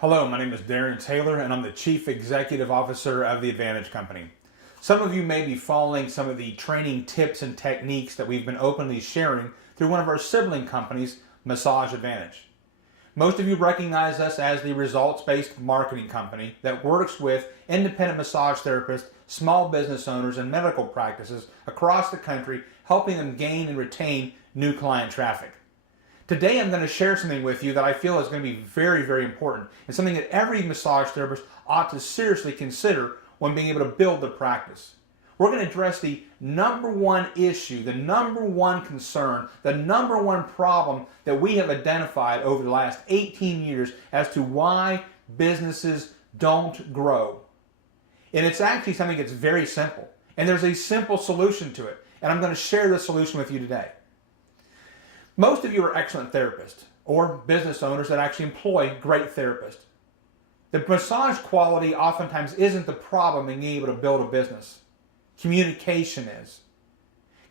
Hello, my name is Darren Taylor and I'm the Chief Executive Officer of the Advantage Company. Some of you may be following some of the training tips and techniques that we've been openly sharing through one of our sibling companies, Massage Advantage. Most of you recognize us as the results-based marketing company that works with independent massage therapists, small business owners, and medical practices across the country, helping them gain and retain new client traffic. Today I'm going to share something with you that I feel is going to be very, very important and something that every massage therapist ought to seriously consider when being able to build their practice. We're going to address the number one issue, the number one concern, the number one problem that we have identified over the last 18 years as to why businesses don't grow. And it's actually something that's very simple. And there's a simple solution to it. And I'm going to share the solution with you today. Most of you are excellent therapists or business owners that actually employ great therapists. The massage quality oftentimes isn't the problem in being able to build a business. Communication is.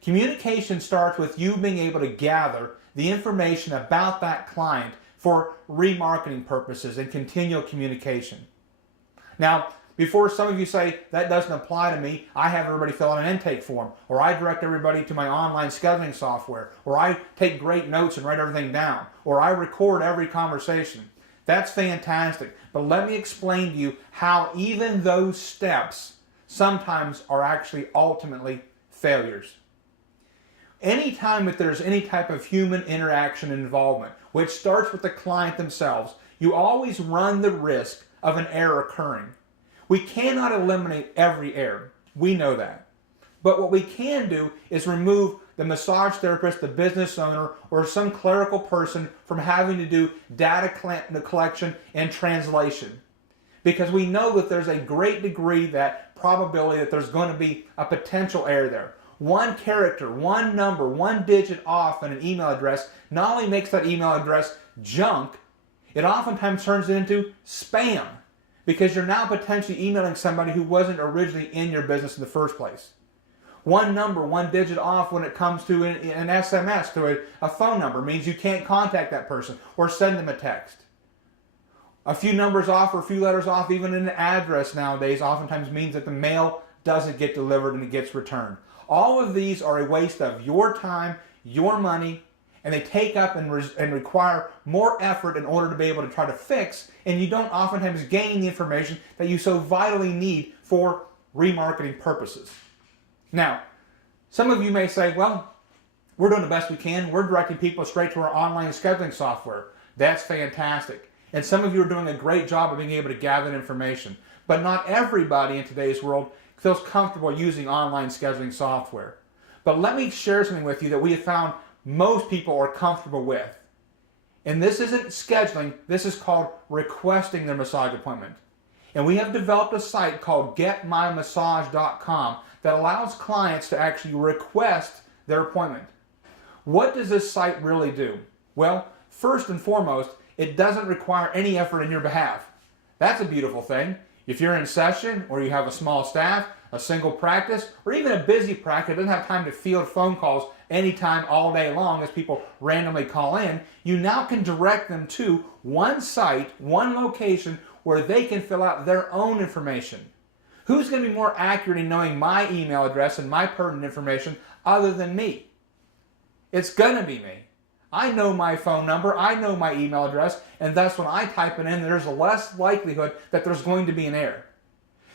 Communication starts with you being able to gather the information about that client for remarketing purposes and continual communication. Now, before some of you say, that doesn't apply to me, I have everybody fill out an intake form, or I direct everybody to my online scheduling software, or I take great notes and write everything down, or I record every conversation. That's fantastic, but let me explain to you how even those steps sometimes are actually ultimately failures. Anytime that there's any type of human interaction and involvement, which starts with the client themselves, you always run the risk of an error occurring. We cannot eliminate every error. We know that. But what we can do is remove the massage therapist, the business owner, or some clerical person from having to do data collection and translation. Because we know that there's a great degree that probability that there's going to be a potential error there. One character, one number, one digit off in an email address not only makes that email address junk, it oftentimes turns it into spam. Because you're now potentially emailing somebody who wasn't originally in your business in the first place. One number, one digit off when it comes to an SMS, to a phone number, means you can't contact that person or send them a text. A few numbers off or a few letters off, even in an address nowadays, oftentimes means that the mail doesn't get delivered and it gets returned. All of these are a waste of your time, your money, and they take up and require more effort in order to be able to try to fix, and you don't oftentimes gain the information that you so vitally need for remarketing purposes. Now, some of you may say, well, we're doing the best we can. We're directing people straight to our online scheduling software. That's fantastic. And some of you are doing a great job of being able to gather information. But not everybody in today's world feels comfortable using online scheduling software. But let me share something with you that we have found most people are comfortable with. And this isn't scheduling, this is called requesting their massage appointment. And we have developed a site called getmymassage.com that allows clients to actually request their appointment. What does this site really do? Well, first and foremost, it doesn't require any effort on your behalf. That's a beautiful thing. If you're in session or you have a small staff, a single practice, or even a busy practice that doesn't have time to field phone calls anytime all day long as people randomly call in, you now can direct them to one site, one location where they can fill out their own information. Who's going to be more accurate in knowing my email address and my pertinent information other than me? It's going to be me. I know my phone number, I know my email address, and thus when I type it in, there's less likelihood that there's going to be an error.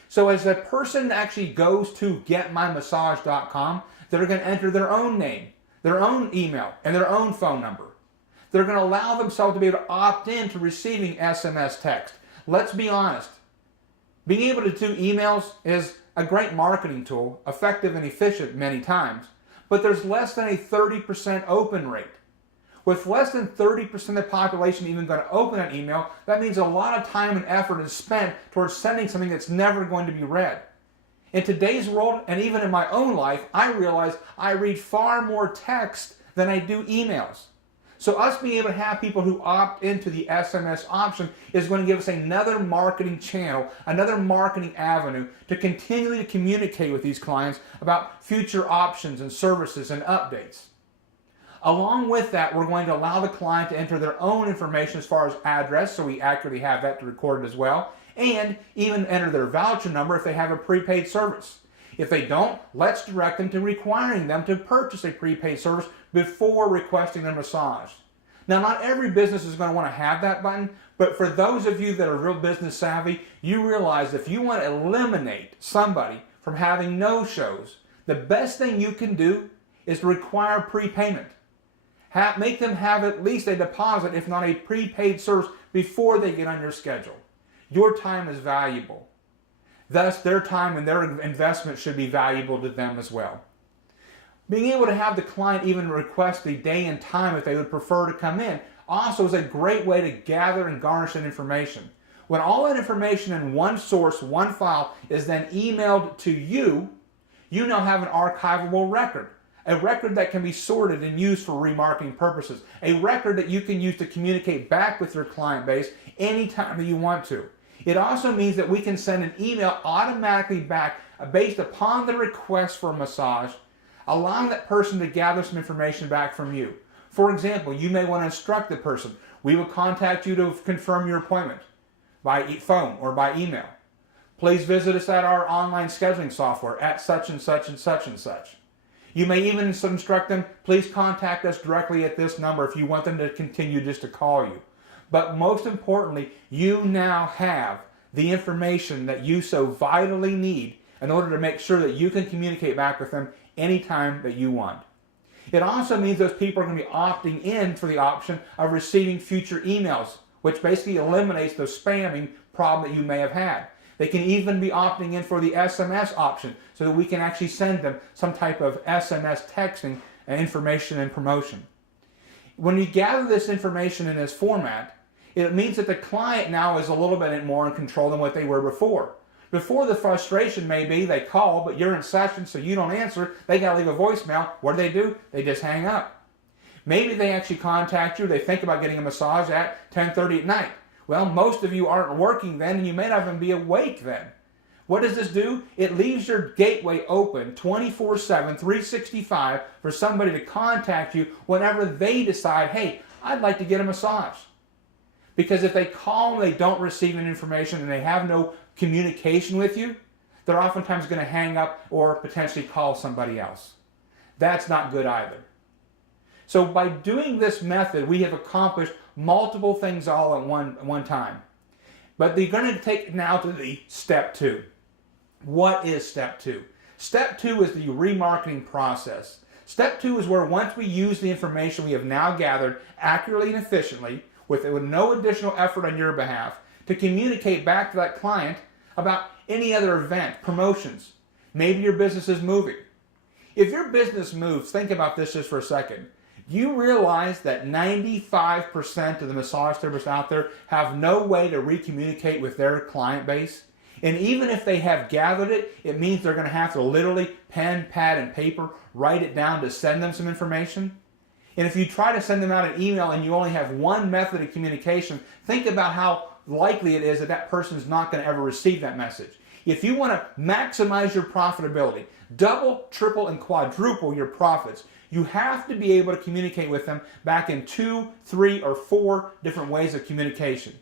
So as a person actually goes to getmymassage.com, they're going to enter their own name, their own email, and their own phone number. They're going to allow themselves to be able to opt in to receiving SMS text. Let's be honest. Being able to do emails is a great marketing tool, effective and efficient many times, but there's less than a 30% open rate. With less than 30% of the population even going to open an email, that means a lot of time and effort is spent towards sending something that's never going to be read. In today's world, and even in my own life, I realize I read far more text than I do emails. So us being able to have people who opt into the SMS option is going to give us another marketing channel, another marketing avenue to continually communicate with these clients about future options and services and updates. Along with that, we're going to allow the client to enter their own information as far as address, so we accurately have that to record it as well, and even enter their voucher number if they have a prepaid service. If they don't, let's direct them to requiring them to purchase a prepaid service before requesting a massage. Now, not every business is going to want to have that button, but for those of you that are real business savvy, you realize if you want to eliminate somebody from having no-shows, the best thing you can do is to require prepayment. Make them have at least a deposit, if not a prepaid service, before they get on your schedule. Your time is valuable. Thus, their time and their investment should be valuable to them as well. Being able to have the client even request the day and time if they would prefer to come in also is a great way to gather and garnish that information. When all that information in one source, one file, is then emailed to you, you now have an archivable record. A record that can be sorted and used for remarketing purposes. A record that you can use to communicate back with your client base anytime that you want to. It also means that we can send an email automatically back based upon the request for a massage, allowing that person to gather some information back from you. For example, you may want to instruct the person. We will contact you to confirm your appointment by phone or by email. Please visit us at our online scheduling software at such and such and such and such. You may even instruct them, please contact us directly at this number if you want them to continue just to call you. But most importantly, you now have the information that you so vitally need in order to make sure that you can communicate back with them anytime that you want. It also means those people are going to be opting in for the option of receiving future emails, which basically eliminates the spamming problem that you may have had. They can even be opting in for the SMS option so that we can actually send them some type of SMS texting and information and promotion. When you gather this information in this format, it means that the client now is a little bit more in control than what they were before. Before, the frustration may be they call, but you're in session, so you don't answer. They got to leave a voicemail. What do? They just hang up. Maybe they actually contact you. They think about getting a massage at 10:30 at night. Well, most of you aren't working then, and you may not even be awake then. What does this do? It leaves your gateway open 24/7, 365 for somebody to contact you whenever they decide, hey, I'd like to get a massage. Because if they call and they don't receive any information and they have no communication with you, they're oftentimes going to hang up or potentially call somebody else. That's not good either. So by doing this method, we have accomplished multiple things all at one time. But they're going to take now to the step 2. What is step 2? Step 2 is the remarketing process. Step 2 is where once we use the information we have now gathered accurately and efficiently, with no additional effort on your behalf, to communicate back to that client about any other event, promotions. Maybe your business is moving. If your business moves, think about this just for a second. You realize that 95% of the massage therapists out there have no way to recommunicate with their client base? And even if they have gathered it, it means they're going to have to literally pen, pad, and paper write it down to send them some information. And if you try to send them out an email and you only have one method of communication, think about how likely it is that that person is not going to ever receive that message. If you want to maximize your profitability, double, triple, and quadruple your profits, you have to be able to communicate with them back in 2, 3, or 4 different ways of communication.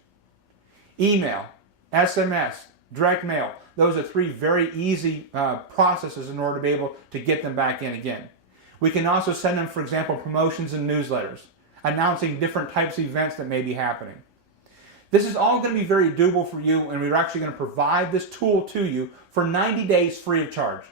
Email, SMS, direct mail. Those are 3 very easy processes in order to be able to get them back in again. We can also send them, for example, promotions and newsletters, announcing different types of events that may be happening. This is all going to be very doable for you, and we're actually going to provide this tool to you for 90 days free of charge.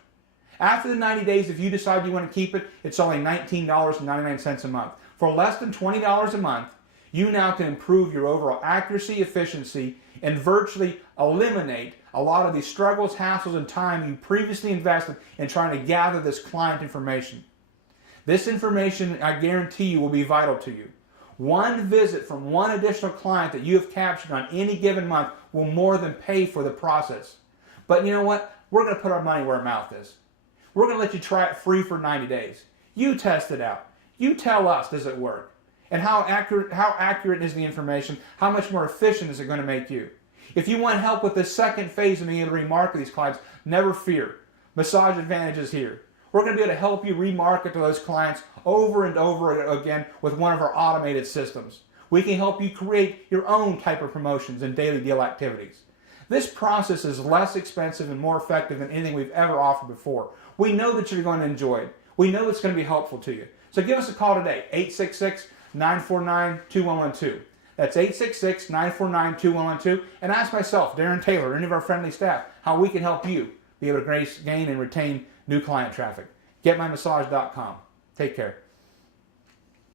After the 90 days, if you decide you want to keep it, it's only $19.99 a month. For less than $20 a month, you now can improve your overall accuracy, efficiency, and virtually eliminate a lot of the struggles, hassles, and time you previously invested in trying to gather this client information. This information, I guarantee you, will be vital to you. One visit from one additional client that you have captured on any given month will more than pay for the process. But you know what? We're going to put our money where our mouth is. We're going to let you try it free for 90 days. You test it out. You tell us, does it work? And how accurate is the information? How much more efficient is it going to make you? If you want help with the second phase of being able to remarket these clients, never fear. Massage Advantage is here. We're going to be able to help you remarket to those clients over and over again with one of our automated systems. We can help you create your own type of promotions and daily deal activities. This process is less expensive and more effective than anything we've ever offered before. We know that you're going to enjoy it. We know it's going to be helpful to you. So give us a call today, 866-949-2112. That's 866-949-2112. And ask myself, Darren Taylor, or any of our friendly staff, how we can help you be able to gain and retain new client traffic. GetMyMassage.com. Take care.